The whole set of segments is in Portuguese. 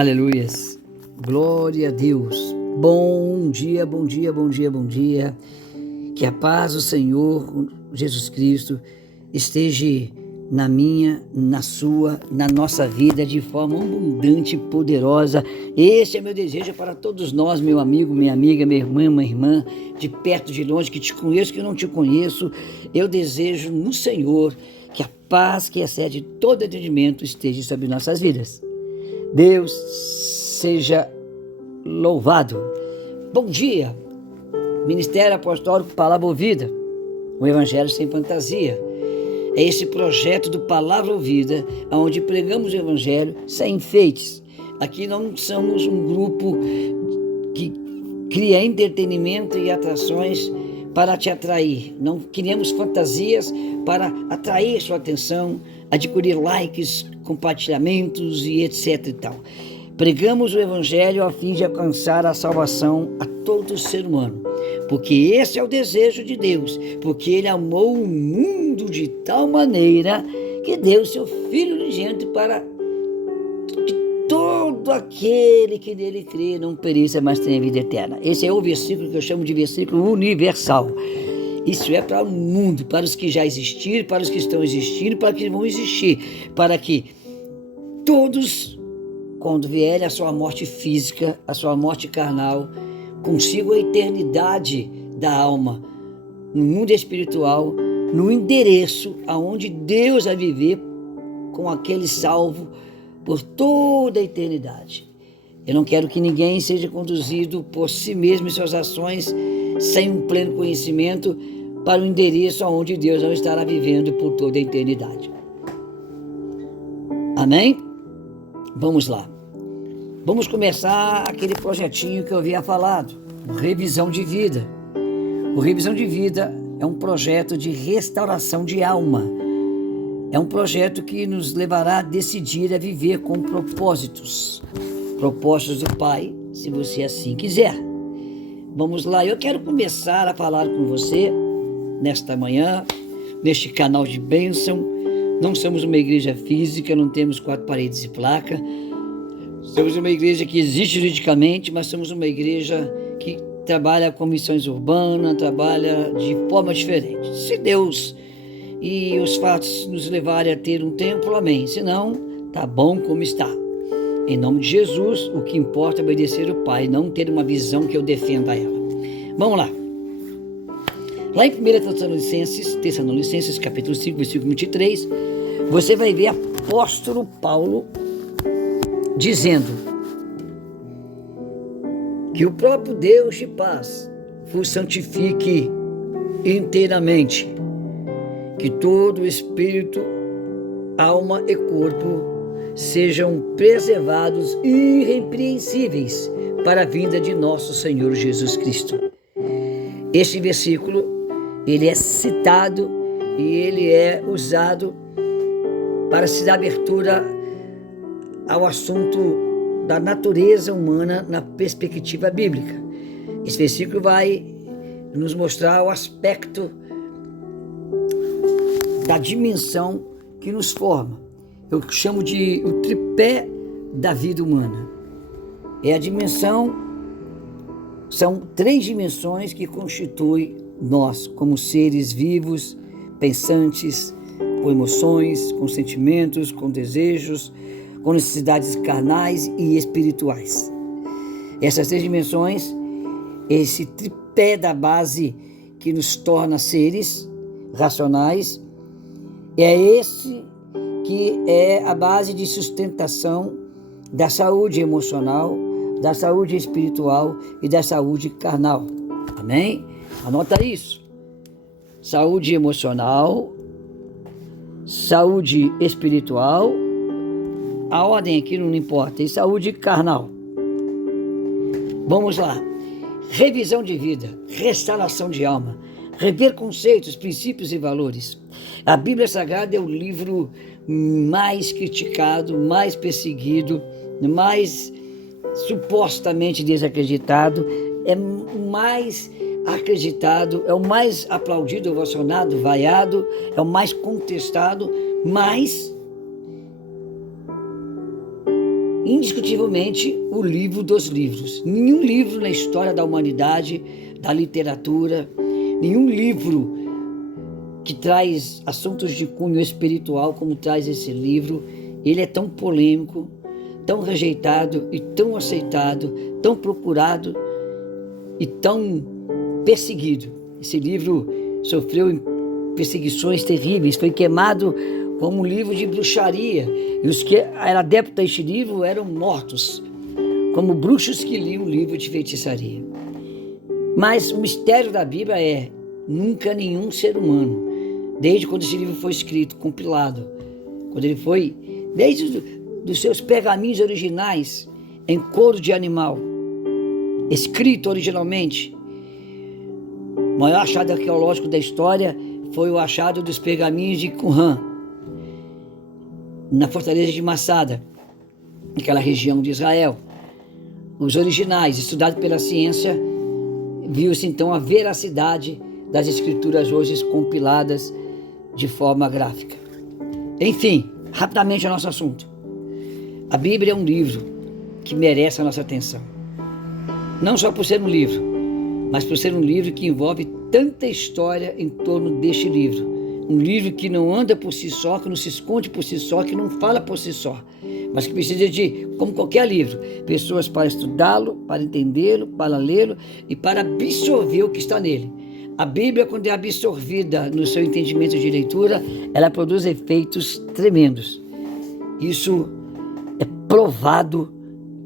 Aleluias. Glória a Deus. Bom dia, bom dia, bom dia, bom dia. Que a paz do Senhor Jesus Cristo esteja na minha, na sua, na nossa vida de forma abundante e poderosa. Esse é meu desejo para todos nós, meu amigo, minha amiga, minha irmã, de perto, de longe, que te conheço, que não te conheço. Eu desejo no Senhor que a paz que excede todo entendimento esteja sobre nossas vidas. Deus seja louvado. Bom dia, Ministério Apostólico Palavra Ouvida, o Evangelho sem fantasia. É esse projeto do Palavra Ouvida, onde pregamos o Evangelho sem enfeites. Aqui não somos um grupo que cria entretenimento e atrações para te atrair. Não criamos fantasias para atrair sua atenção, adquirir likes, compartilhamentos e etc e tal. Pregamos o Evangelho a fim de alcançar a salvação a todo ser humano, porque esse é o desejo de Deus, porque Ele amou o mundo de tal maneira que deu seu Filho unigênito para que todo aquele que nele crê não pereça, mas tenha vida eterna. Esse é o versículo que eu chamo de versículo universal. Isso é para o mundo, para os que já existiram, para os que estão existindo, para os que vão existir, para que todos, quando vierem a sua morte física, a sua morte carnal, consigam a eternidade da alma no mundo espiritual, no endereço aonde Deus vai viver com aquele salvo por toda a eternidade. Eu não quero que ninguém seja conduzido por si mesmo e suas ações sem um pleno conhecimento para o endereço aonde Deus não estará vivendo por toda a eternidade. Amém? Vamos lá. Vamos começar aquele projetinho que eu havia falado, o Revisão de Vida. O Revisão de Vida é um projeto de restauração de alma. É um projeto que nos levará a decidir a viver com propósitos do Pai, se você assim quiser. Vamos lá, eu quero começar a falar com você nesta manhã, neste canal de bênção. Não somos uma igreja física, não temos 4 paredes e placa. Somos uma igreja que existe juridicamente, mas somos uma igreja que trabalha com missões urbanas, trabalha de forma diferente. Se Deus e os fatos nos levarem a ter um templo, amém. Se não, tá bom como está. Em nome de Jesus, o que importa é obedecer o Pai, não ter uma visão que eu defenda ela. Vamos lá. Lá em 1 Tessalonicenses, capítulo 5, versículo 23, você vai ver apóstolo Paulo dizendo que o próprio Deus de paz vos santifique inteiramente, que todo espírito, alma e corpo sejam preservados irrepreensíveis para a vinda de nosso Senhor Jesus Cristo. Este versículo, ele é citado e ele é usado para se dar abertura ao assunto da natureza humana na perspectiva bíblica. Esse versículo vai nos mostrar o aspecto da dimensão que nos forma. Eu chamo de o tripé da vida humana. É a dimensão, são 3 dimensões que constituem nós como seres vivos, pensantes, com emoções, com sentimentos, com desejos, com necessidades carnais e espirituais. Essas 3 dimensões, esse tripé da base que nos torna seres racionais, é esse que é a base de sustentação da saúde emocional, da saúde espiritual e da saúde carnal. Amém? Anota isso. Saúde emocional, saúde espiritual, a ordem aqui não importa, e saúde carnal. Vamos lá. Revisão de vida, restauração de alma, rever conceitos, princípios e valores. A Bíblia Sagrada é o livro mais criticado, mais perseguido, mais supostamente desacreditado, é o mais acreditado, é o mais aplaudido, ovacionado, vaiado, é o mais contestado, mas indiscutivelmente o livro dos livros. Nenhum livro na história da humanidade, da literatura, nenhum livro que traz assuntos de cunho espiritual como traz esse livro. Ele é tão polêmico, tão rejeitado e tão aceitado, tão procurado e tão perseguido. Esse livro sofreu perseguições terríveis, foi queimado como um livro de bruxaria, e os que eram adeptos a este livro eram mortos, como bruxos que liam o livro de feitiçaria. Mas o mistério da Bíblia é: nunca nenhum ser humano, desde quando esse livro foi escrito, compilado, quando ele foi, desde dos seus pergaminhos originais, em couro de animal, escrito originalmente, o maior achado arqueológico da história foi o achado dos pergaminhos de Qumran, na fortaleza de Massada, naquela região de Israel. Os originais, estudados pela ciência, viu-se então a veracidade das escrituras hoje compiladas de forma gráfica. Enfim, rapidamente ao nosso assunto. A Bíblia é um livro que merece a nossa atenção. Não só por ser um livro, mas por ser um livro que envolve tanta história em torno deste livro. Um livro que não anda por si só, que não se esconde por si só, que não fala por si só, mas que precisa de, como qualquer livro, pessoas para estudá-lo, para entendê-lo, para lê-lo e para absorver o que está nele. A Bíblia, quando é absorvida no seu entendimento de leitura, ela produz efeitos tremendos. Isso é provado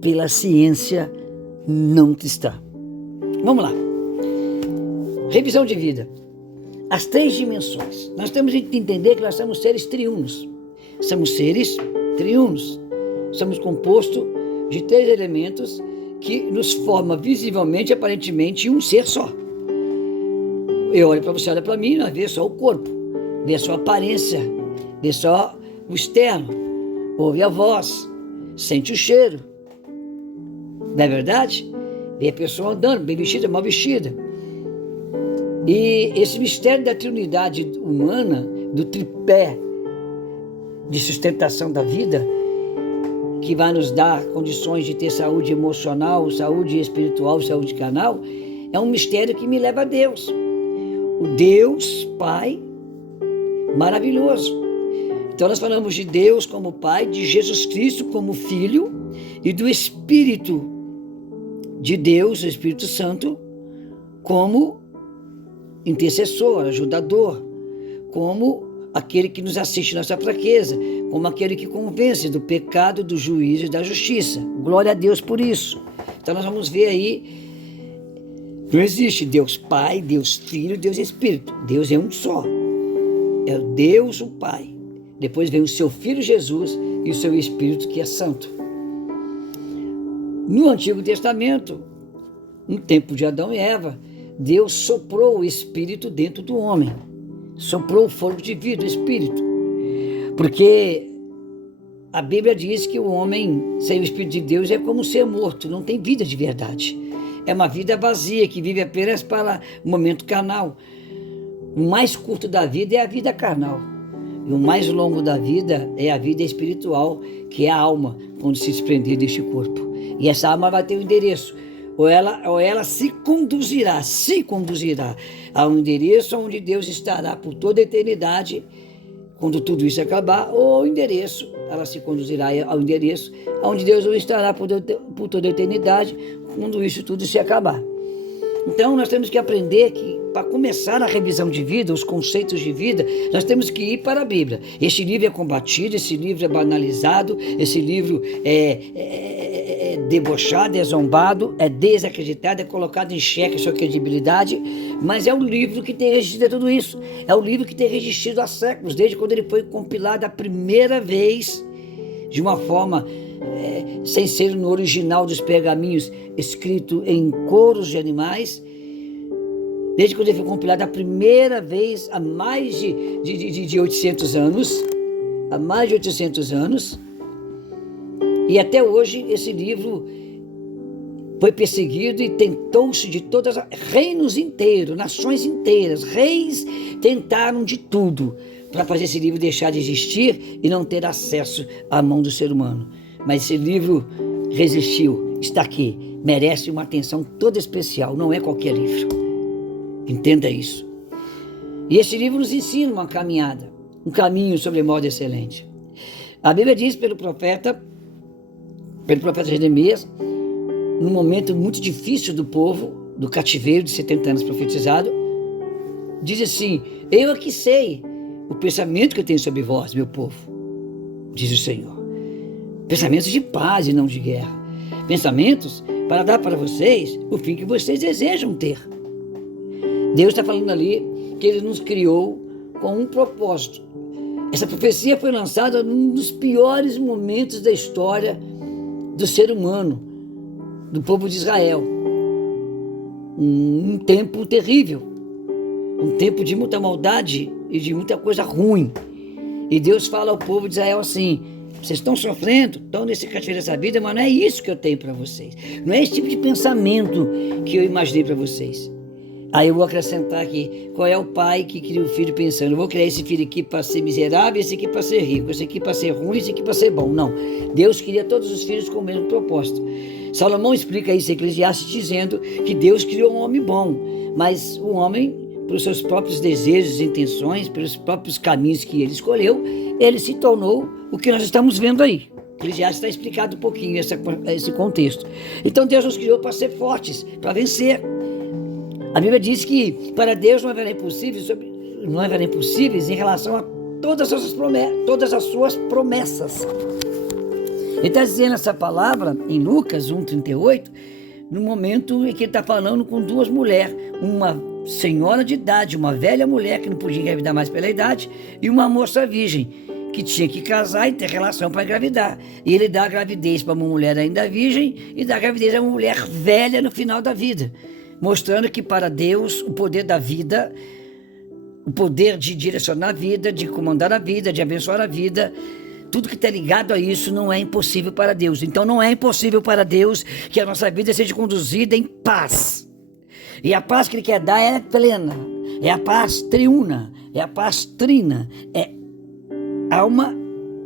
pela ciência não cristã. Vamos lá. Revisão de vida. As 3 dimensões. Nós temos que entender que nós somos seres triunos. Somos seres triunos. Somos compostos de 3 elementos que nos formam visivelmente, aparentemente, um ser só. Eu olho para você, olha para mim, nós vemos só o corpo, vê só a aparência, vê só o externo, ouve a voz, sente o cheiro. Não é verdade? Vê a pessoa andando, bem vestida, mal vestida. E esse mistério da triunidade humana, do tripé de sustentação da vida, que vai nos dar condições de ter saúde emocional, saúde espiritual, saúde carnal, é um mistério que me leva a Deus. O Deus Pai maravilhoso. Então nós falamos de Deus como Pai, de Jesus Cristo como Filho e do Espírito de Deus, o Espírito Santo, como intercessor, ajudador, como aquele que nos assiste nossa fraqueza, como aquele que convence do pecado, do juízo e da justiça. Glória a Deus por isso. Então nós vamos ver aí, não existe Deus Pai, Deus Filho, Deus Espírito. Deus é um só. É o Deus, o Pai. Depois vem o seu Filho Jesus e o seu Espírito, que é santo. No Antigo Testamento, no tempo de Adão e Eva, Deus soprou o Espírito dentro do homem. Soprou o fogo de vida, o Espírito. Porque a Bíblia diz que o homem sem o Espírito de Deus é como um ser morto, não tem vida de verdade. É uma vida vazia, que vive apenas para o momento carnal. O mais curto da vida é a vida carnal. E o mais longo da vida é a vida espiritual, que é a alma, quando se desprender deste corpo. E essa alma vai ter um endereço. Ou ela se conduzirá a um endereço onde Deus estará por toda a eternidade, quando tudo isso acabar, ou ao endereço, ela se conduzirá ao endereço onde Deus não estará por toda a eternidade, quando isso tudo se acabar. Então nós temos que aprender que, para começar a revisão de vida, os conceitos de vida, nós temos que ir para a Bíblia. Este livro é combatido, esse livro é banalizado, esse livro é debochado, é zombado, é desacreditado, é colocado em xeque a sua credibilidade, mas é um livro que tem resistido a tudo isso. É um livro que tem resistido há séculos, desde quando ele foi compilado a primeira vez, de uma forma sem ser no original dos pergaminhos, escrito em couros de animais, desde quando ele foi compilado a primeira vez há mais de 800 anos, e até hoje esse livro foi perseguido e tentou-se de todas, reinos inteiros, nações inteiras, reis tentaram de tudo para fazer esse livro deixar de existir e não ter acesso à mão do ser humano. mas esse livro resistiu, está aqui, merece uma atenção toda especial, não é qualquer livro. Entenda isso. E esse livro nos ensina uma caminhada, um caminho sobre modo excelente. A Bíblia diz pelo profeta Jeremias, num momento muito difícil do povo, do cativeiro de 70 anos profetizado, diz assim: eu aqui sei o pensamento que eu tenho sobre vós, meu povo, diz o Senhor. Pensamentos de paz e não de guerra. Pensamentos para dar para vocês o fim que vocês desejam ter. Deus está falando ali que Ele nos criou com um propósito. Essa profecia foi lançada num dos piores momentos da história do ser humano, do povo de Israel. Um tempo terrível, um tempo de muita maldade e de muita coisa ruim. E Deus fala ao povo de Israel assim: vocês estão sofrendo, estão nesse cativeiro dessa vida, mas não é isso que eu tenho para vocês. Não é esse tipo de pensamento que eu imaginei para vocês. Aí eu vou acrescentar aqui: qual é o pai que cria o filho pensando, eu vou criar esse filho aqui para ser miserável, esse aqui para ser rico, esse aqui para ser ruim, esse aqui para ser bom. Não, Deus cria todos os filhos com o mesmo propósito. Salomão explica isso em Eclesiastes dizendo que Deus criou um homem bom, mas o homem, pelos seus próprios desejos e intenções, pelos próprios caminhos que ele escolheu, ele se tornou o que nós estamos vendo aí. Eclesiastes está explicado um pouquinho esse contexto. Então Deus nos criou para ser fortes, para vencer. A Bíblia diz que para Deus não haverá impossíveis em relação a todas as suas promessas. Ele está dizendo essa palavra em Lucas 1,38, no momento em que ele está falando com duas mulheres, uma senhora de idade, uma velha mulher que não podia engravidar mais pela idade, e uma moça virgem que tinha que casar e ter relação para engravidar. E ele dá a gravidez para uma mulher ainda virgem e dá a gravidez a uma mulher velha no final da vida, mostrando que para Deus o poder da vida, o poder de direcionar a vida, de comandar a vida, de abençoar a vida, tudo que está ligado a isso não é impossível para Deus. Então não é impossível para Deus que a nossa vida seja conduzida em paz. E a paz que Ele quer dar é plena, é a paz triuna, é a paz trina, é alma,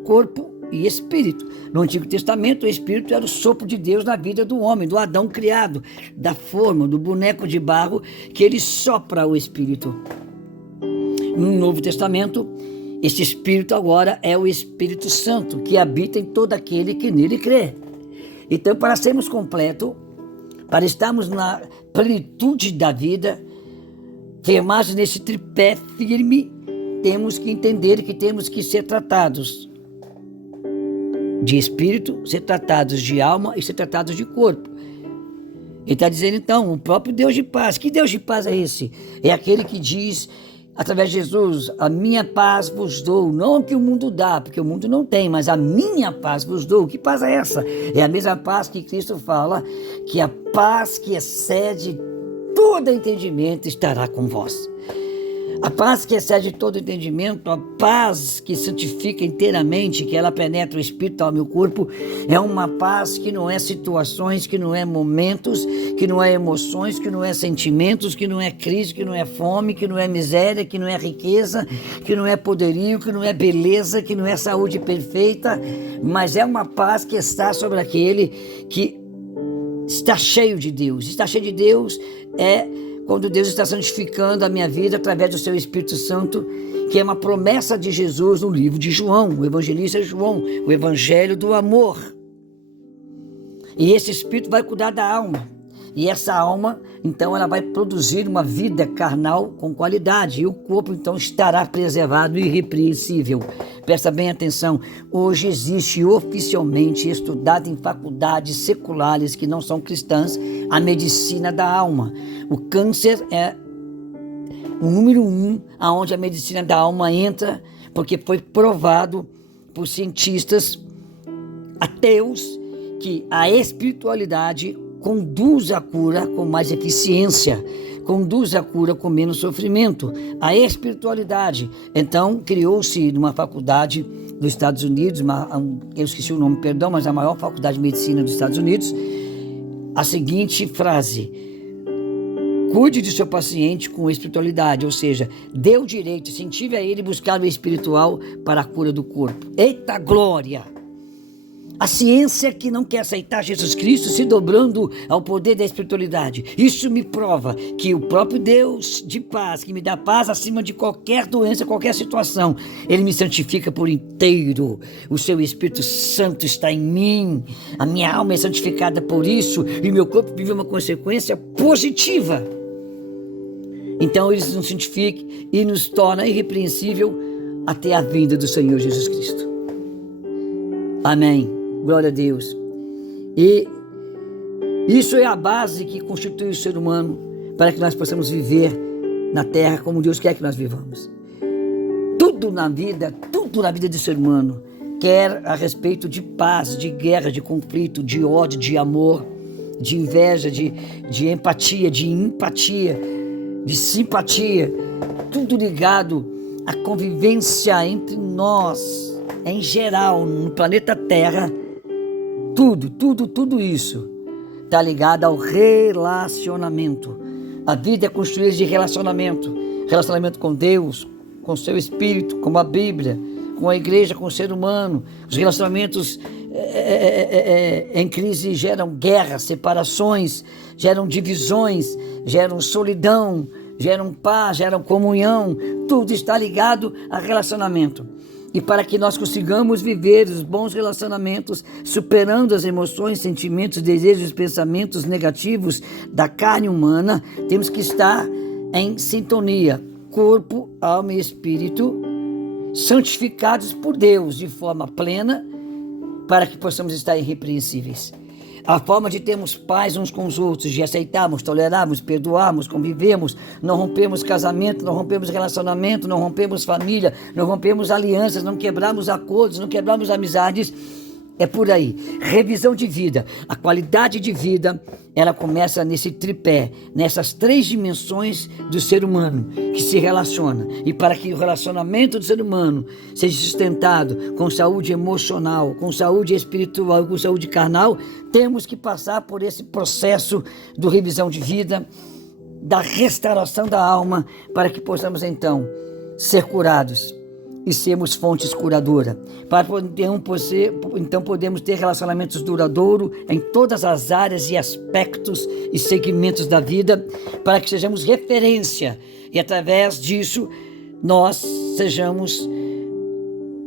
corpo e espírito. No Antigo Testamento, o espírito era o sopro de Deus na vida do homem, do Adão criado, da forma, do boneco de barro, que Ele sopra o espírito. No Novo Testamento, este Espírito agora é o Espírito Santo, que habita em todo aquele que nele crê. Então, para sermos completos, para estarmos na plenitude da vida, firmados nesse tripé firme, temos que entender que temos que ser tratados de espírito, ser tratados de alma e ser tratados de corpo. Ele está dizendo então, o próprio Deus de paz. Que Deus de paz é esse? É aquele que diz, através de Jesus: a minha paz vos dou, não o que o mundo dá, porque o mundo não tem, mas a minha paz vos dou. Que paz é essa? É a mesma paz que Cristo fala, que a paz que excede todo entendimento estará com vós. A paz que excede todo entendimento, a paz que santifica inteiramente, que ela penetra o espírito, alma e o corpo, é uma paz que não é situações, que não é momentos, que não é emoções, que não é sentimentos, que não é crise, que não é fome, que não é miséria, que não é riqueza, que não é poderio, que não é beleza, que não é saúde perfeita, mas é uma paz que está sobre aquele que está cheio de Deus. Estar cheio de Deus é quando Deus está santificando a minha vida através do seu Espírito Santo, que é uma promessa de Jesus no livro de João, o evangelista João, o evangelho do amor. E esse Espírito vai cuidar da alma. E essa alma, então, ela vai produzir uma vida carnal com qualidade. E o corpo, então, estará preservado e irrepreensível. Presta bem atenção. Hoje existe oficialmente, estudado em faculdades seculares que não são cristãs, a medicina da alma. O câncer é o número 1, aonde a medicina da alma entra, porque foi provado por cientistas ateus que a espiritualidade conduz a cura com mais eficiência, conduz a cura com menos sofrimento. A espiritualidade. Então, criou-se numa faculdade dos Estados Unidos, eu esqueci o nome, perdão, mas a maior faculdade de medicina dos Estados Unidos, a seguinte frase: cuide de seu paciente com espiritualidade, ou seja, dê o direito, incentive a ele buscar o espiritual para a cura do corpo. Eita glória! A ciência que não quer aceitar Jesus Cristo se dobrando ao poder da espiritualidade. Isso me prova que o próprio Deus de paz, que me dá paz acima de qualquer doença, qualquer situação, Ele me santifica por inteiro. O seu Espírito Santo está em mim. A minha alma é santificada por isso e meu corpo vive uma consequência positiva. Então Ele nos santifica e nos torna irrepreensível até a vinda do Senhor Jesus Cristo. Amém. Glória a Deus. E isso é a base que constitui o ser humano para que nós possamos viver na terra como Deus quer que nós vivamos. Tudo na vida do ser humano quer a respeito de paz, de guerra, de conflito, de ódio, de amor, de inveja, de empatia, de empatia, de simpatia, tudo ligado à convivência entre nós, em geral, no planeta Terra. Tudo isso está ligado ao relacionamento. A vida é construída de relacionamento. Relacionamento com Deus, com o seu Espírito, com a Bíblia, com a igreja, com o ser humano. Os relacionamentos em crise geram guerras, separações, geram divisões, geram solidão, geram paz, geram comunhão. Tudo está ligado a relacionamento. E para que nós consigamos viver os bons relacionamentos, superando as emoções, sentimentos, desejos, pensamentos negativos da carne humana, temos que estar em sintonia, corpo, alma e espírito, santificados por Deus de forma plena, para que possamos estar irrepreensíveis. A forma de termos paz uns com os outros, de aceitarmos, tolerarmos, perdoarmos, convivemos, não rompemos casamento, não rompemos relacionamento, não rompemos família, não rompemos alianças, não quebramos acordos, não quebramos amizades. É por aí. Revisão de vida. A qualidade de vida, ela começa nesse tripé, nessas 3 dimensões do ser humano que se relaciona. E para que o relacionamento do ser humano seja sustentado com saúde emocional, com saúde espiritual e com saúde carnal, temos que passar por esse processo de revisão de vida, da restauração da alma, para que possamos então ser curados e sermos fontes curadoras. Então podemos ter relacionamentos duradouros em todas as áreas e aspectos e segmentos da vida, para que sejamos referência e através disso nós sejamos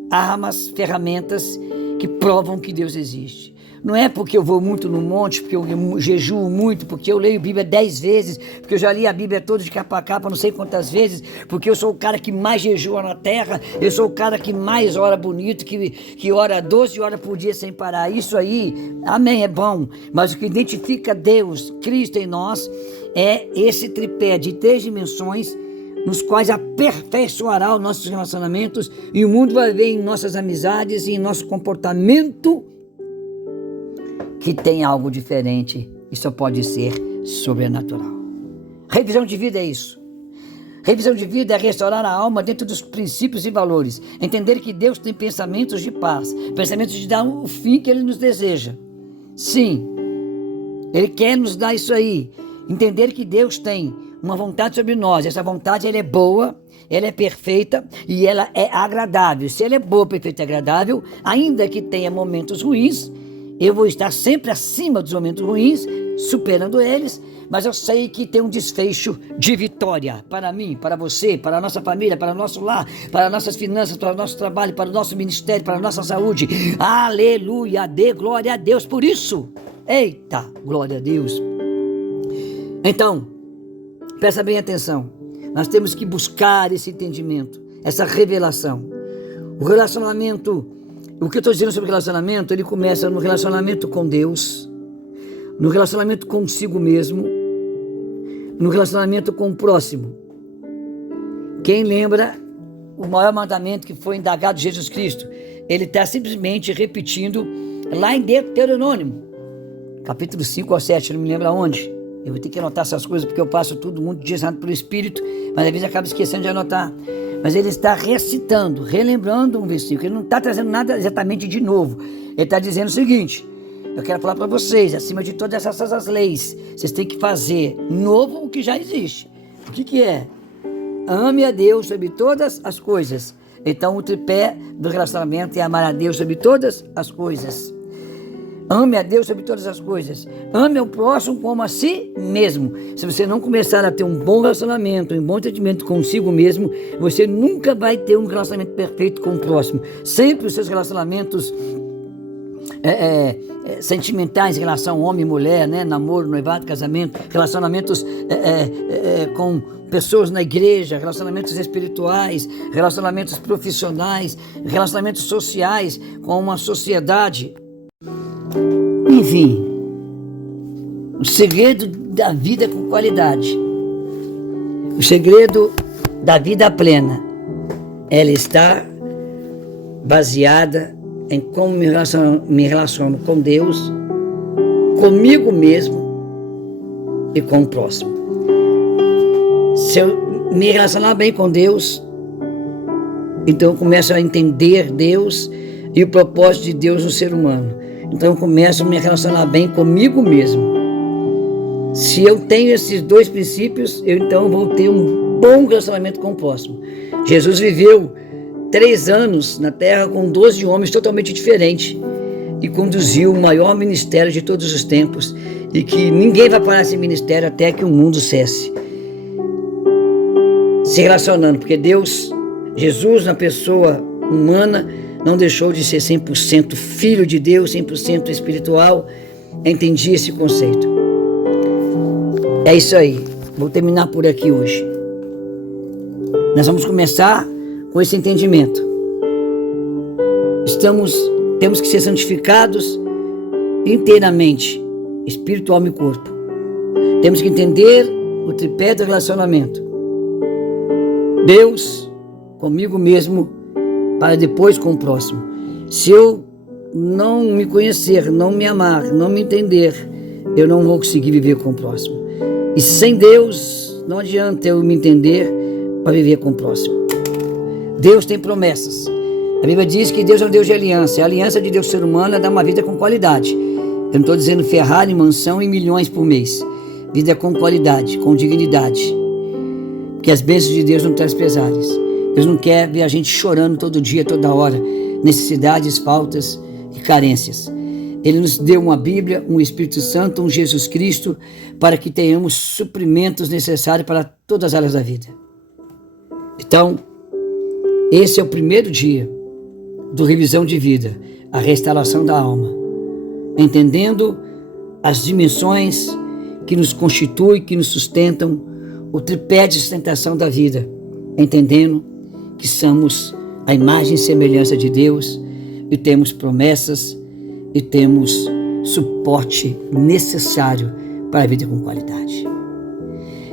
armas, ferramentas que provam que Deus existe. Não é porque eu vou muito no monte, porque eu jejuo muito, porque eu leio a Bíblia 10 vezes, porque eu já li a Bíblia toda de capa a capa, não sei quantas vezes, porque eu sou o cara que mais jejua na terra, eu sou o cara que mais ora bonito, que ora 12 horas por dia sem parar. Isso aí, amém, é bom, mas o que identifica Deus, Cristo em nós, é esse tripé de 3 dimensões, nos quais aperfeiçoará os nossos relacionamentos, e o mundo vai ver em nossas amizades e em nosso comportamento que tem algo diferente e só pode ser sobrenatural. Revisão de vida é isso. Revisão de vida é restaurar a alma dentro dos princípios e valores. Entender que Deus tem pensamentos de paz, pensamentos de dar o fim que Ele nos deseja. Sim, Ele quer nos dar isso aí. Entender que Deus tem uma vontade sobre nós. Essa vontade ela é boa, ela é perfeita e ela é agradável. Se ela é boa, perfeita e agradável, ainda que tenha momentos ruins, eu vou estar sempre acima dos momentos ruins, superando eles, mas eu sei que tem um desfecho de vitória para mim, para você, para a nossa família, para o nosso lar, para as nossas finanças, para o nosso trabalho, para o nosso ministério, para a nossa saúde. Aleluia, dê glória a Deus por isso. Eita, glória a Deus. Então, presta bem atenção. Nós temos que buscar esse entendimento, essa revelação. O relacionamento, o que eu estou dizendo sobre relacionamento, ele começa no relacionamento com Deus, no relacionamento consigo mesmo, no relacionamento com o próximo. Quem lembra o maior mandamento que foi indagado de Jesus Cristo? Ele está simplesmente repetindo lá em Deuteronômio, capítulo 5 ao 7, não me lembro aonde. Eu vou ter que anotar essas coisas porque eu passo tudo muito direcionado pelo Espírito, mas às vezes acabo esquecendo de anotar. Mas ele está recitando, relembrando um versículo. Ele não está trazendo nada exatamente de novo. Ele está dizendo o seguinte: eu quero falar para vocês, acima de todas essas leis, vocês têm que fazer novo o que já existe. O que é? Ame a Deus sobre todas as coisas. Então o tripé do relacionamento é amar a Deus sobre todas as coisas. Ame a Deus sobre todas as coisas. Ame ao próximo como a si mesmo. Se você não começar a ter um bom relacionamento, um bom entendimento consigo mesmo, você nunca vai ter um relacionamento perfeito com o próximo. Sempre os seus relacionamentos sentimentais em relação ao homem e mulher, né? Namoro, noivado, casamento, relacionamentos com pessoas na igreja, relacionamentos espirituais, relacionamentos profissionais, relacionamentos sociais com uma sociedade. Enfim, o segredo da vida com qualidade, o segredo da vida plena, ela está baseada em como me relaciono com Deus, comigo mesmo e com o próximo. Se eu me relacionar bem com Deus, então eu começo a entender Deus e o propósito de Deus no ser humano. Então eu começo a me relacionar bem comigo mesmo. Se eu tenho esses dois princípios, eu então vou ter um bom relacionamento com o próximo. Jesus viveu 3 anos na terra com 12 homens totalmente diferentes e conduziu o maior ministério de todos os tempos, e que ninguém vai parar esse ministério até que o mundo cesse. Se relacionando, porque Jesus na pessoa humana não deixou de ser 100% filho de Deus, 100% espiritual. Entendi esse conceito. É isso aí. Vou terminar por aqui hoje. Nós vamos começar com esse entendimento. Temos que ser santificados inteiramente, espírito, alma e corpo. Temos que entender o tripé do relacionamento. Deus, comigo mesmo, para depois com o próximo. Se eu não me conhecer, não me amar, não me entender, eu não vou conseguir viver com o próximo. E sem Deus, não adianta eu me entender para viver com o próximo. Deus tem promessas. A Bíblia diz que Deus é um Deus de aliança. A aliança de Deus ser humano é dar uma vida com qualidade. Eu não estou dizendo Ferrari, mansão e milhões por mês. Vida com qualidade, com dignidade. Porque as bênçãos de Deus não trazem pesares. Deus não quer ver a gente chorando todo dia, toda hora. Necessidades, faltas e carências. Ele nos deu uma Bíblia, um Espírito Santo, um Jesus Cristo, para que tenhamos suprimentos necessários para todas as áreas da vida. Então, esse é o primeiro dia do Revisão de Vida, a restauração da alma, entendendo as dimensões que nos constituem, que nos sustentam, o tripé de sustentação da vida, entendendo que somos a imagem e semelhança de Deus e temos promessas e temos suporte necessário para a vida com qualidade.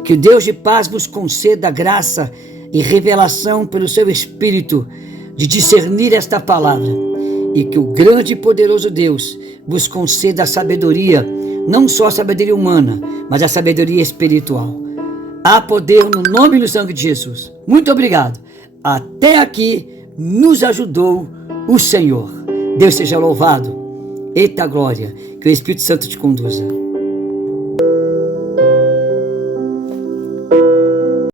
Que o Deus de paz vos conceda graça e revelação pelo seu Espírito de discernir esta palavra, e que o grande e poderoso Deus vos conceda a sabedoria, não só a sabedoria humana, mas a sabedoria espiritual. Há poder no nome e no sangue de Jesus. Muito obrigado. Até aqui nos ajudou o Senhor. Deus seja louvado. Eita glória. Que o Espírito Santo te conduza.